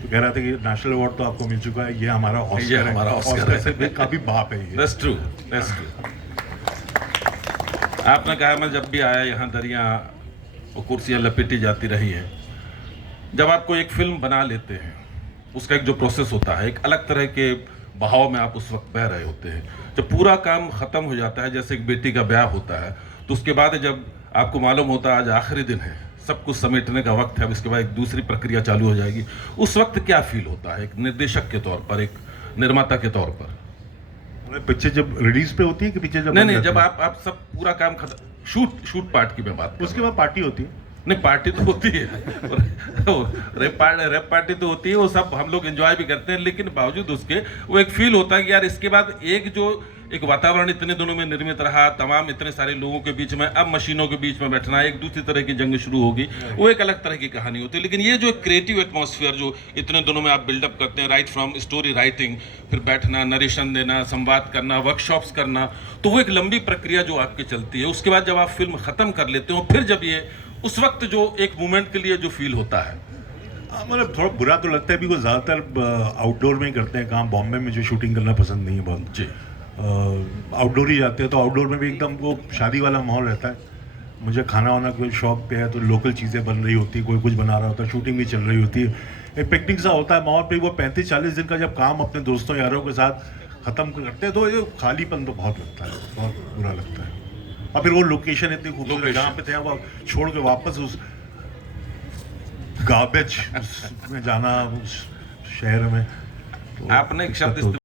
तो कह रहा था कि नेशनल अवार्ड तो आपको मिल चुका है, ये हमारा ऑस्कर है, हमारा ऑस्कर है। से भी काफी बाप है ये। That's true, that's true. आपने कहा मैं जब भी आया यहाँ दरिया और कुर्सियाँ लपेटी जाती रही हैं। जब आपको एक फिल्म बना लेते हैं, उसका एक जो प्रोसेस होता है, एक अलग तरह के बहाव में आप उस वक्त बह रहे होते हैं। जब पूरा काम खत्म हो जाता है, जैसे एक बेटी का ब्याह होता है, तो उसके बाद जब आपको मालूम होता है आज आखिरी दिन है, सब कुछ समेटने का वक्त है, अब इसके बाद एक दूसरी प्रक्रिया चालू हो जाएगी, उस वक्त क्या फील होता है एक निर्देशक के तौर पर, एक निर्माता के तौर पर? पिक्चर जब रिलीज पे होती है कि पिक्चर जब नहीं, जब आप सब पूरा काम खत्म, शूट पार्ट की मैं बात कर रहा हूं। उसके बाद पार्टी होती है। नहीं, पार्टी तो होती है, रैप पार्टी तो होती है, वो सब हम लोग एंजॉय भी करते हैं, लेकिन बावजूद उसके वो एक फील होता है कि यार इसके बाद एक जो एक वातावरण इतने दिनों में निर्मित रहा, तमाम इतने सारे लोगों के बीच में, अब मशीनों के बीच में बैठना, एक दूसरी तरह की जंग शुरू होगी, वो एक अलग तरह की कहानी होती है। लेकिन ये जो क्रिएटिव एटमॉस्फेयर जो इतने दिनों में आप बिल्डअप करते हैं, राइट फ्रॉम स्टोरी राइटिंग, फिर बैठना, नरेशन देना, संवाद करना, वर्कशॉप्स करना, तो वो एक लंबी प्रक्रिया जो आपकी चलती है। उसके बाद जब आप फिल्म खत्म कर लेते हो, फिर जब ये उस वक्त जो एक मोमेंट के लिए जो फील होता है, मतलब थोड़ा बुरा तो लगता है भी, वो ज़्यादातर आउटडोर में ही करते हैं काम। बॉम्बे में जो शूटिंग करना पसंद नहीं है बहुत जी। आउटडोर ही जाते हैं, तो आउटडोर में भी एकदम वो शादी वाला माहौल रहता है। मुझे खाना वाना कोई शौक पे है तो लोकल चीज़ें बन रही होती है, कोई कुछ बना रहा होता है, शूटिंग भी चल रही होती है, एक पिकनिक सा होता है माहौल पे। वो 35-40 दिन का जब काम अपने दोस्तों यारों के साथ ख़त्म करते हैं, तो ये खालीपन तो बहुत लगता है, बहुत बुरा लगता है। और फिर वो लोकेशन इतनी खूबसूरत जहाँ पे थे, वो छोड़ के वापस उस गार्बेज में जाना, उस शहर में, तो आपने एक शब्द